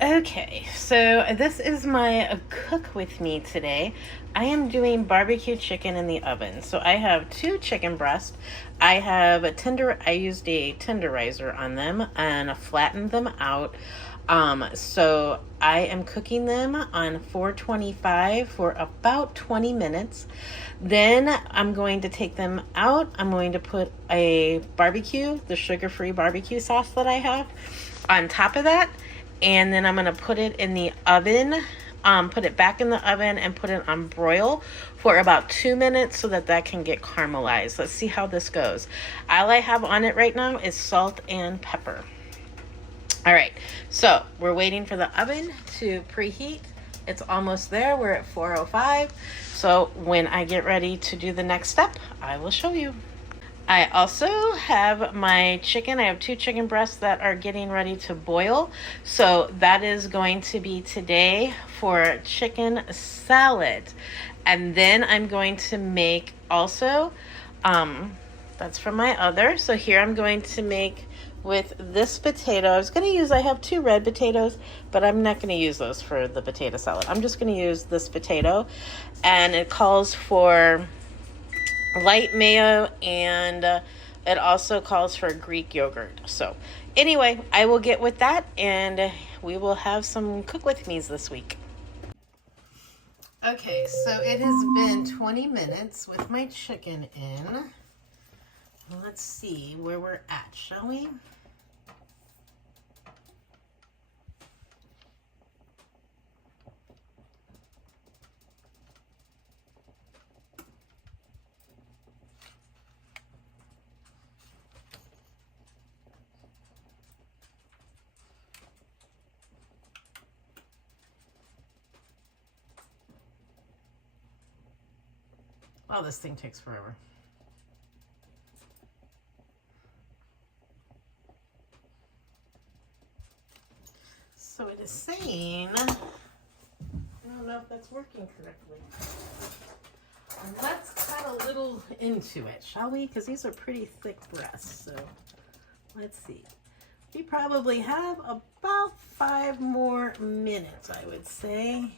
Okay, so this is my cook with me today. I am doing barbecue chicken in the oven. So I have two chicken breasts. I used a tenderizer on them and flattened them out. So I am cooking them on 425 for about 20 minutes. Then I'm going to take them out. I'm going to put the sugar-free barbecue sauce that I have on top of that, and then I'm going to put it in the oven, put it back in the oven and put it on broil for about 2 minutes so that that can get caramelized. Let's see how this goes. All I have on it right now is salt and pepper. All right, so we're waiting for the oven to preheat. It's almost there. We're at 405. So when I get ready to do the next step, I will show you. I also have my chicken. I have two chicken breasts that are getting ready to boil. So that is going to be today for chicken salad. And then I'm going to make also, that's from my other. So here I'm going to make with this potato. I have two red potatoes, but I'm not going to use those for the potato salad. I'm just going to use this potato. And it calls for light mayo, and it also calls for Greek yogurt. So anyway, I will get with that and we will have some cook with me's this week. Okay, so it has been 20 minutes with my chicken in. Let's see where we're at, shall we? Oh, this thing takes forever. So it is saying, I don't know if that's working correctly. Let's cut a little into it, shall we? Because these are pretty thick breasts. So let's see. We probably have about 5 more minutes, I would say.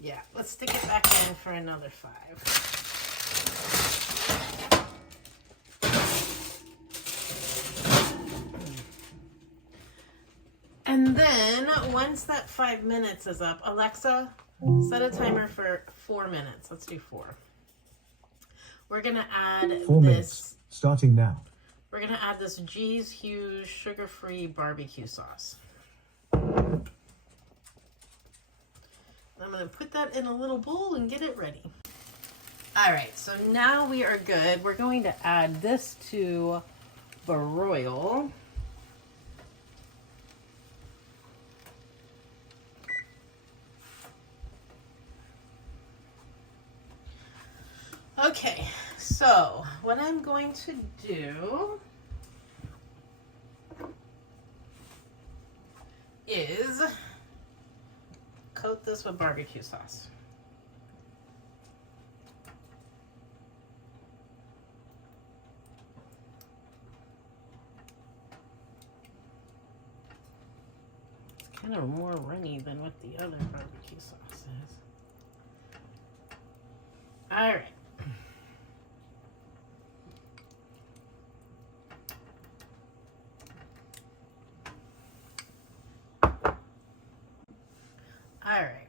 Yeah, let's stick it back in for another 5. And then once that 5 minutes is up, Alexa, set a timer for 4 minutes. Let's do 4. We're going to add 4 minutes, starting now. We're going to add this G's Hughes sugar-free barbecue sauce. I'm going to put that in a little bowl and get it ready. All right, so now we are good. We're going to add this to broil. Okay, so what I'm going to do is coat this with barbecue sauce. It's kind of more runny than what the other barbecue sauce is. All right. All right.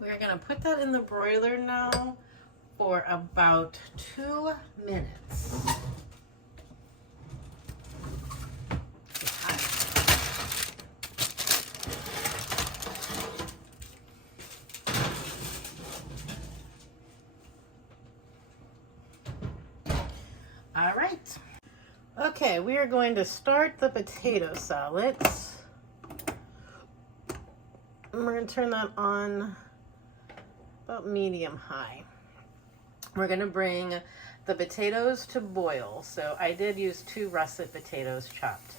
We're going to put that in the broiler now for about 2 minutes. All right. Okay, we are going to start the potato salads. And we're going to turn that on about medium high. We're going to bring the potatoes to boil. So I did use 2 russet potatoes chopped.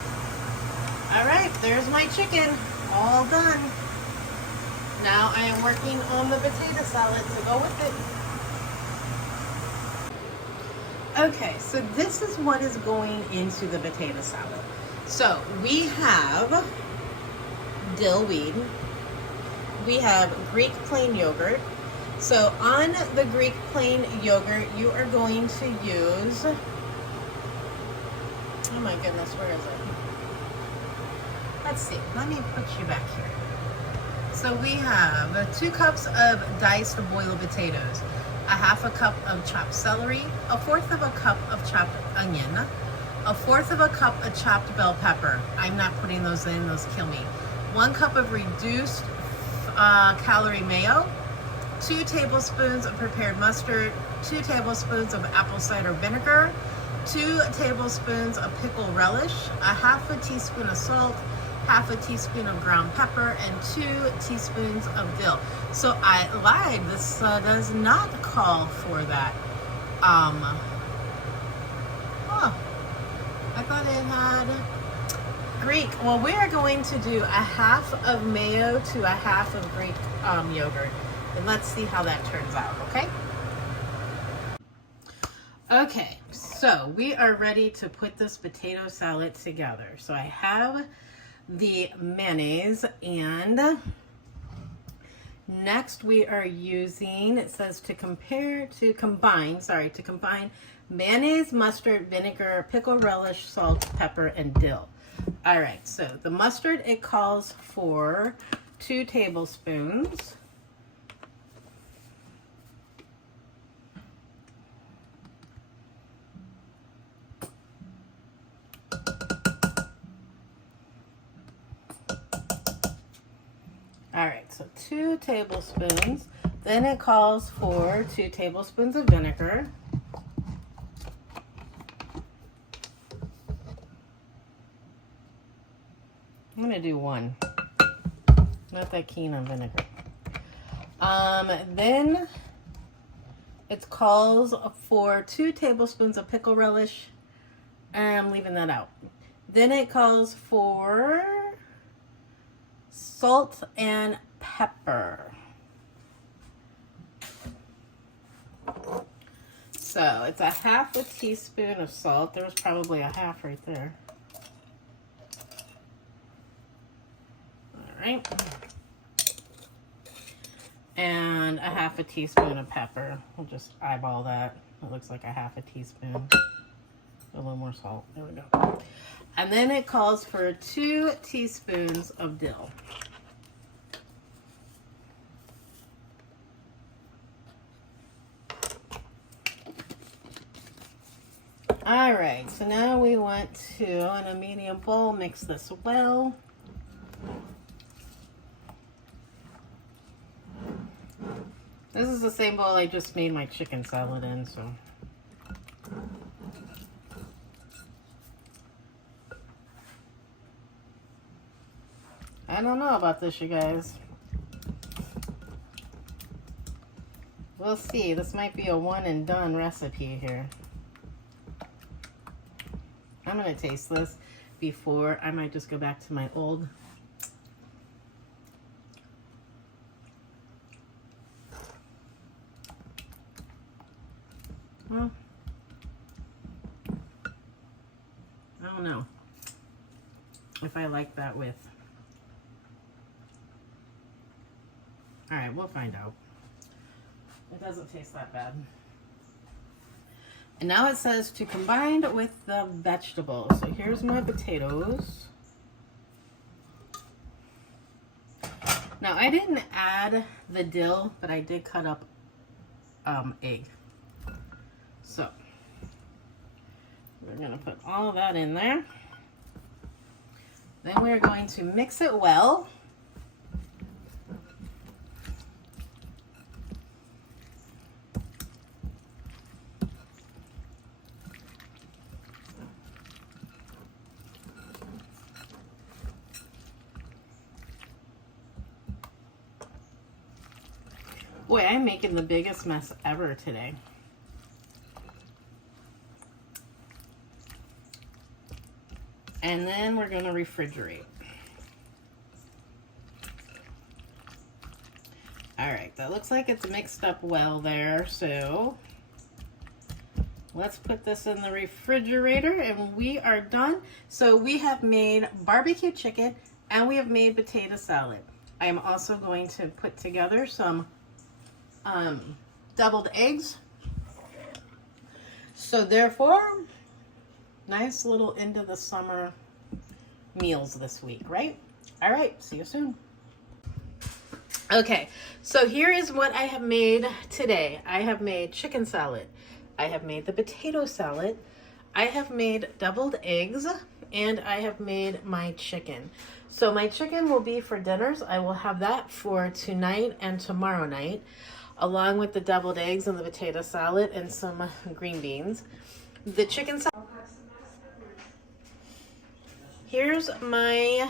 All right, there's my chicken, all done. Now I am working on the potato salad to go with it. Okay, so this is what is going into the potato salad. So we have dill weed, we have Greek plain yogurt. So on the Greek plain yogurt, you are going to use, oh my goodness, where is it? Let's see, let me put you back here. So we have 2 cups of diced boiled potatoes, a half a cup of chopped celery, a fourth of a cup of chopped onion, a fourth of a cup of chopped bell pepper. I'm not putting those in, those kill me. 1 cup of reduced calorie mayo, 2 tablespoons of prepared mustard, 2 tablespoons of apple cider vinegar, 2 tablespoons of pickle relish, a half a teaspoon of salt, half a teaspoon of ground pepper, and 2 teaspoons of dill. So I lied, this does not call for that. I thought it had Greek. Well, we are going to do a half of mayo to a half of Greek yogurt. And let's see how that turns out, okay? Okay, so we are ready to put this potato salad together. So I have the mayonnaise, and next we are using, it says to combine mayonnaise, mustard, vinegar, pickle relish, salt, pepper, and dill. All right, so the mustard, it calls for 2 tablespoons. All right, so 2 tablespoons. Then it calls for 2 tablespoons of vinegar. I'm gonna do 1. Not that keen on vinegar. Then it calls for 2 tablespoons of pickle relish. I'm leaving that out. Then it calls for salt and pepper. So it's a half a teaspoon of salt. There was probably a half right there. All right. And a half a teaspoon of pepper. We'll just eyeball that. It looks like a half a teaspoon. A little more salt. There we go. And then it calls for 2 teaspoons of dill. All right, so now we want to, in a medium bowl, mix this well. This is the same bowl I just made my chicken salad in, so. I don't know about this, you guys. We'll see. This might be a one and done recipe here. I'm going to taste this before. I might just go back to my old. Well, I don't know if I like that with. All right, we'll find out. It doesn't taste that bad. And now it says to combine with the vegetables. So here's my potatoes. Now I didn't add the dill, but I did cut up egg. So we're gonna put all of that in there. Then we're going to mix it well. Boy, I'm making the biggest mess ever today. And then we're going to refrigerate. All right, that looks like it's mixed up well there. So Let's put this in the refrigerator and we are done. So we have made barbecue chicken and we have made potato salad. I am also going to put together some deviled eggs. So therefore, nice little end of the summer meals this week, right? All right, see you soon. Okay, so here is what I have made today. I have made chicken salad. I have made the potato salad. I have made deviled eggs, and I have made my chicken. So my chicken will be for dinners. I will have that for tonight and tomorrow night, along with the deviled eggs and the potato salad and some green beans. The chicken salad. Here's my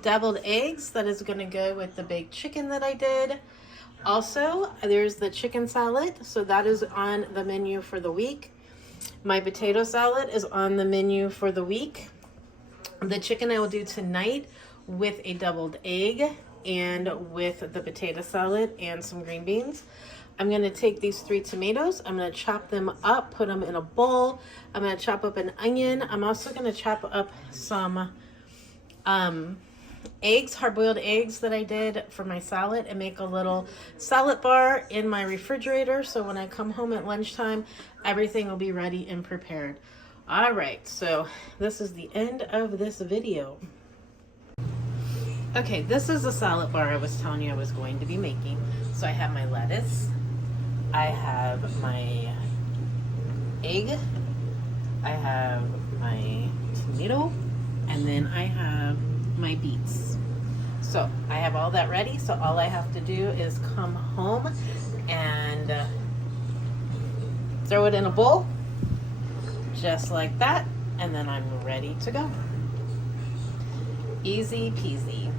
deviled eggs that is going to go with the baked chicken that I did. Also, there's the chicken salad, so that is on the menu for the week. My potato salad is on the menu for the week. The chicken I will do tonight with a deviled egg and with the potato salad and some green beans. I'm going to take these 3 tomatoes. I'm going to chop them up, put them in a bowl. I'm going to chop up an onion. I'm also going to chop up some eggs, hard-boiled eggs that I did for my salad, and make a little salad bar in my refrigerator so when I come home at lunchtime, everything will be ready and prepared. All right, so this is the end of this video. Okay, this is the salad bar I was telling you I was going to be making. So I have my lettuce, I have my egg, I have my tomato, and then I have my beets. So I have all that ready, so all I have to do is come home and throw it in a bowl just like that, and then I'm ready to go. Easy peasy.